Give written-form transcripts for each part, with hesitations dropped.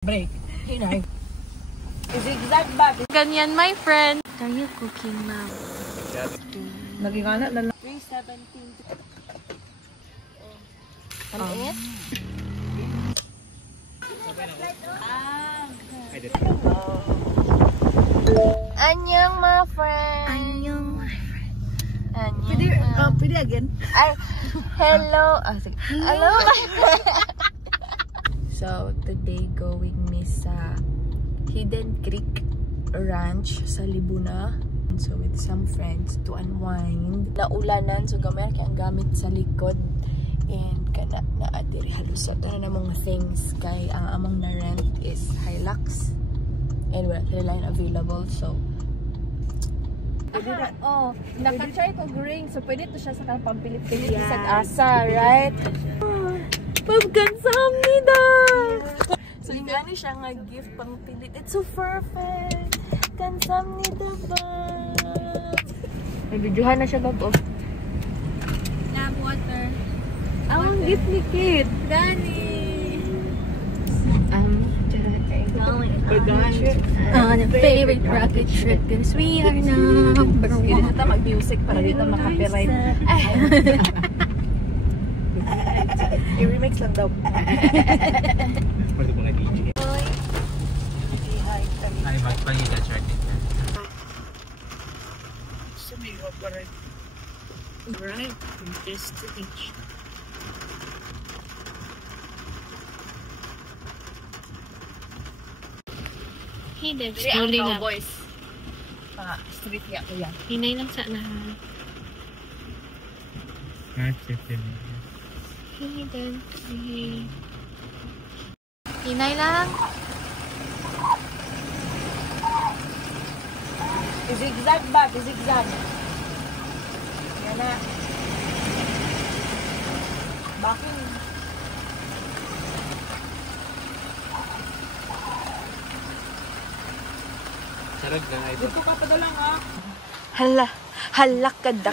Break. Hinay. Zigzag ba? Ganyan, my friend. Are you cooking, ma'am? Nagigana na lang. 317. Ano it? Annyeong, my friend. Anyong. Annyeong. Pwede again? Ay, hello. Hello. So, today going miss sa Hidden Creek Ranch sa Libuna. So, with some friends to unwind. Naulanan, so gamay kaya ang gamit sa likod. And kana na adiri halos sa tanan namong things kay ang among na rent is Hilux. And wala sila line available, so Pwede na. oh, naka-try ko ring, so pwede to siya sa kanang pampilit-pilit sa asa, right? Pagkansamnida! So, gani siya nga gift pang pilit. It's so perfect! Kansamnida ba? Nabidyohan na siya bago. Love water. Ang gift ni Kit! Gani. On a favorite rocket trip, cause we are number one. Sige, ito mag-music para dito makapiright. I-remix lang daw. Pwede mga DJ. Ay, magpangita chart ito. Sumiwa pa rin. Right, just to teach. Hey, Debs. Ang Rolling up. cowboys. Street ya ko yan. Hinay lang sa na. Hey, Debs. Hinay lang. Zigzag ba? Zigzag. Yan na. Bakit? sarag na ay. Dito ka pa lang ha. Hala kada.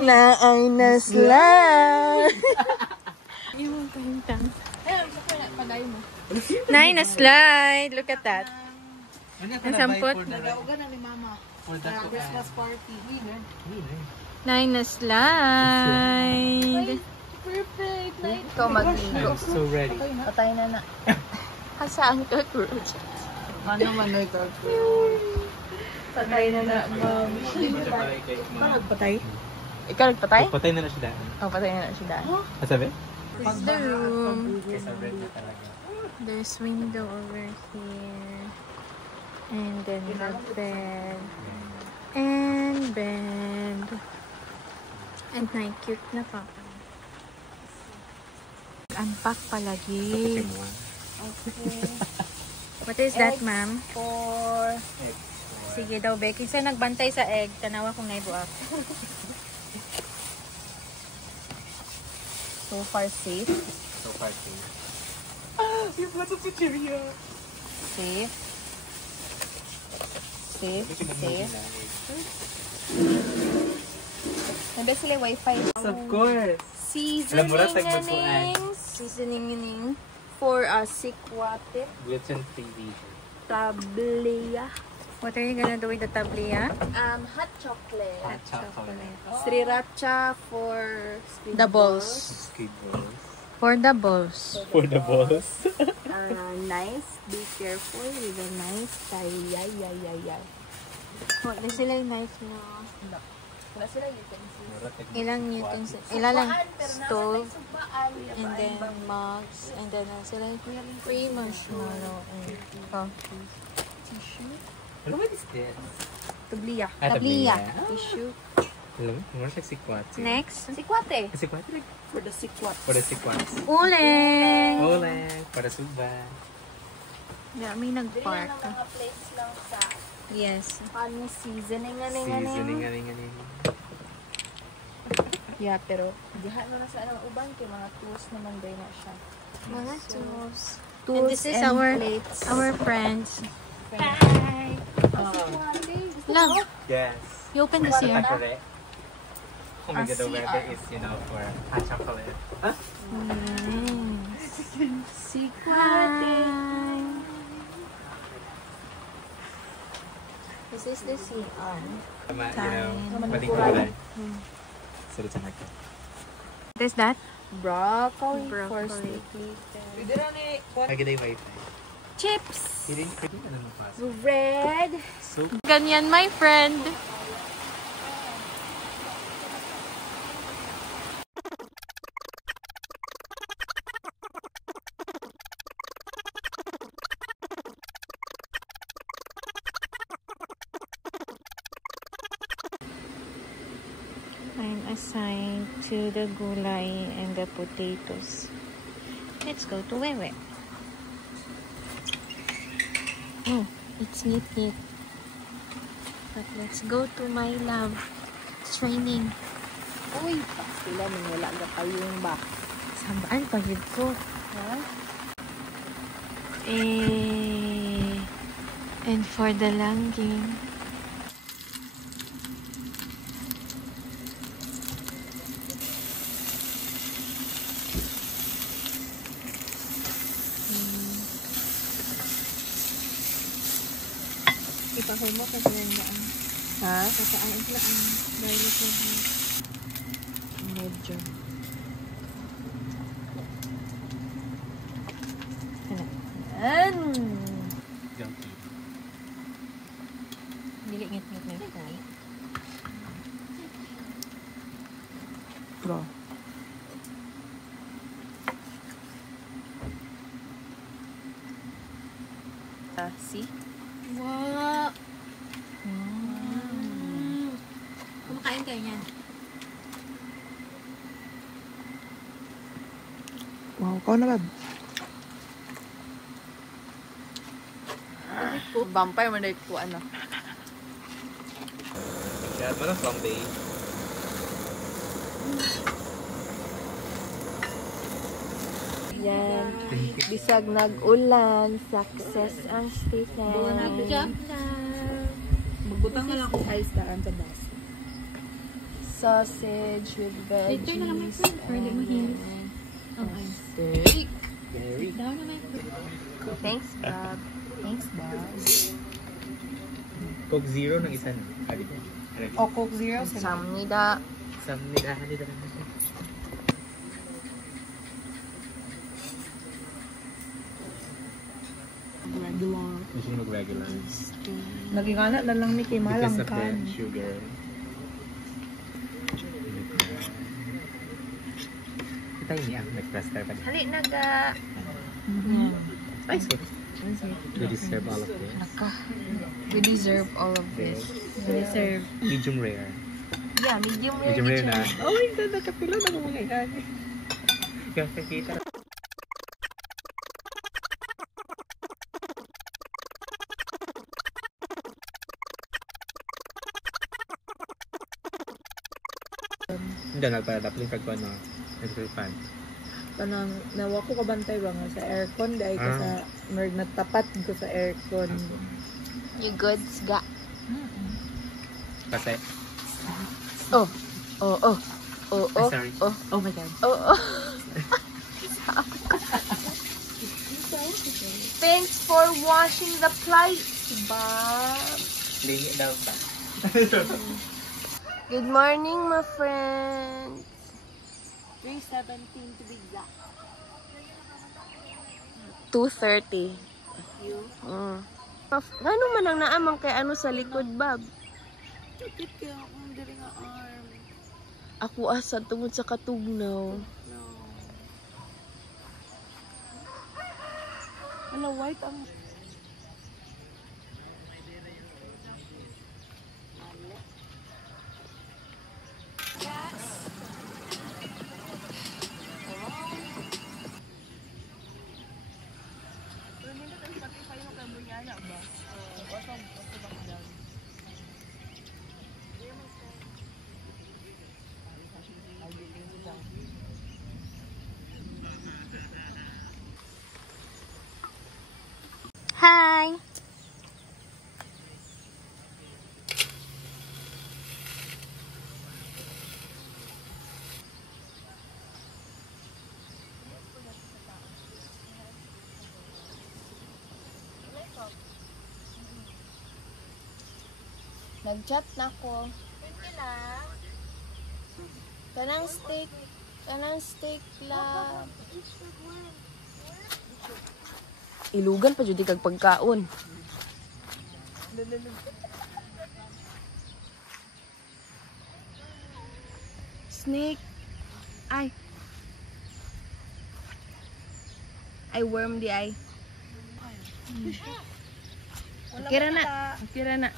Na ay naslide. Yung kahintang. Ayun, sa kanya, paday mo. Nine na slide. Look at that. Ang sampot. Nagauga na ni mama. For the Christmas party. Winner. Nine na slide. Perfect. Ikaw magligo. I'm so ready. Patay na na. Asa ang cockroach? Ano man na ito? Patay na na, ma'am. Parang patay. Ikaw nagpatay? Patay na siya dahil. Oh, patay na na siya dahil. Sabi? This is the room. Kesa red na talaga. There's window over here. And then the bed. And bed. And my cute na pa. Unpack palagi. What is that, ma'am? For... Sige daw, Becky. Sa nagbantay sa egg, tanawa kong naibuak. So far safe. So far, safe. Yung plato sa Cheria. Safe. Safe. Safe. Nanda sila wifi. Of course. Seasoning for sikwate. Gluten free. Tablia. What are you gonna do with the tablia? Hot chocolate. Hot chocolate. Sriracha for the balls. Squid balls. For the balls. For the balls. Nice. Be careful with the nice. Yay. Oh, na sila yung knife na. Wala sila utensils. Ilang utensils. Ilang stove. And then mugs. And then sila yung free marshmallow. And coffee. Tissue. What is this? Tablia. Tablia. Tissue. Alam mo, more like sikwat. Next. Sikwate. Sikwat like For the sikwat. for the sikwat. Uling! Oleng, para suba. Yeah, may nag-park. Mga place lang sa Yes. ano seasoning Seasoning, aning. Yeah, pero Diha na sa ano uban kay mga tools naman day na siya. mga tools. Tools And this is and our plates. friends. Bye. Love, Yes. you open this here. Correct. Oh my god, the weather is, for hot chocolate. Yes. Sikwate. This is the CR. Tama, Time. balik ko lang. Sarap sa naka. What is that? Broccoli, for Broccoli. steak. Lagi na yung wifi. Chips! Hindi ano mapasok. Bread. Soup. Ganyan, my friend. I'm assigned to the gulay and the potatoes. Let's go to Wewe. Oh, it's neat. But let's go to my love training. Uy, sila nung wala na kayong ba? Sambaan pa yun ko. Ha? And for the langging. Ipahol mo kasi lang daan. Ha? Kasaan lang ang dahil sa Medyo. Junkie. dili ngit-ngit na ito. Bro. See? Wow! Kumakain kayo niyan. Wow, kau na ba? Vampire man ko ano. Kaya mo na Bombay. Yan. Bisag nag-ulan, success ang Stephen. Job na. Magbutang na lang kung ice daan sa bus. Sausage with veggies. Later na lang my friend, for di mahilig. Okay. Steak. Very. Down na my friend. Thanks, Bob. Thanks, Bob. Coke Zero ng isa na. Kali ko. O Coke Zero sa Samnida. Samnida. Halita lang. regular. Gusto mo mag-regular. Nagingana na lang ni kay Because malang of the kan. sugar. Kita ini ang nag-plaster pa. Hali, naga. Spice it. We deserve all of this. We deserve all of this. We serve. Medium rare. Yeah, medium rare. Medium rare na. Oh my God, nakapila na kung mga ikani. Kasi kita na. Hindi, nagpa-adapting pag ko ano. Nag-refund. Kanang nawa ko kabantay ba nga sa aircon dahil ka sa natapat ko sa aircon. You goods ga. Kasi, Oh. Oh, oh. Oh, ay, oh. sorry. Oh, Oh my God. oh, oh. Thanks for washing the plates, Bob. Lingi daw pa. Good morning, my friends. 3:17 to be exact. 2:30. Ano man ang naamang kay ano sa likod, Bob? Tipit kaya akong diri nga arm. Ako asa tungod sa katugnaw. No. Ano, white ang... Hi! Nag-chat na ko. Kanang steak la. Ilugan pa jud kag pagkaon. Snake. Ay worm di ay. Kira na.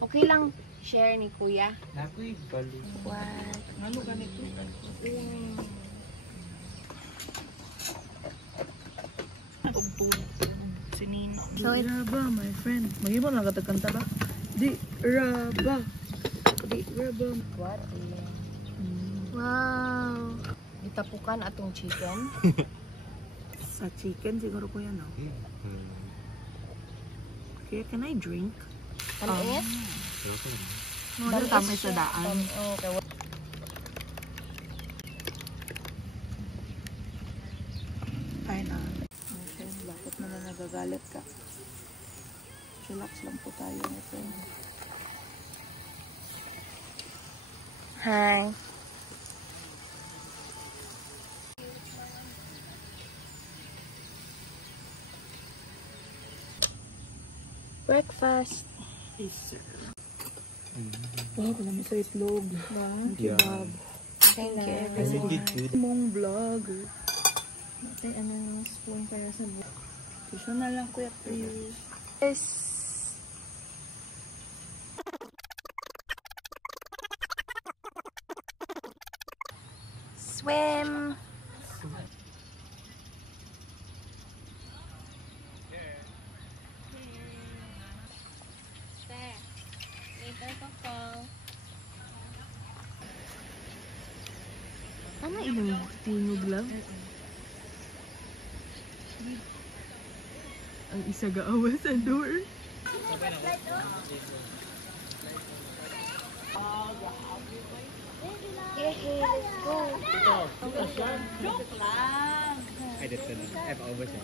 Okay lang share ni kuya. Nakoy balo. What? Ano ganito? Sinina. So it Raba, my friend. Mag-iba lang katagkanta ba? Di raba. Di raba. what? Wow. Itapukan atong chicken. Sa chicken siguro ko yan, no? Okay, can I drink? Tamis? Ano tamay sa daan? Okay. Ay na. Okay, bakit na nagagalit ka? Relax lang po tayo, my friend. Hi. Breakfast. Wow, wala mo sa itlog. Yeah. Thank you. Is it good? Mong vlog. Natin, ano, spoon para sa vlog. Tissue na lang, kuya, please. Yes. Swim. Ano ilang tingog lang? Ang isa gaawa sa door. Let's go. Ay, dito na. Ay, paubos na.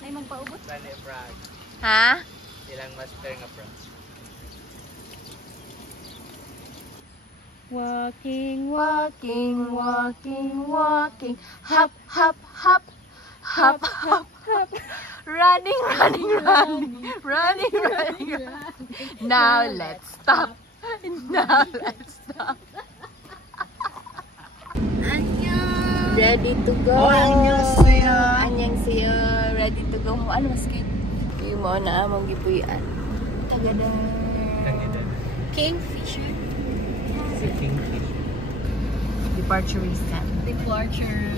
Ay, magpaubos? Bale, frog. Ha? Ilang master nga frog. Walking, Walking, walking, walking. Hop, hop, hop. Hop, hop, hop. Running, running, running. Running, running, running. Now let's stop. Now let's stop. Ready to go. Oh, annyeonghaseyo. Annyeonghaseyo. Ready to go. Ano mas cute? Yung mo na among gipuyan. Tagada. Kingfisher. Si Kingfish. Departure is set. Departure.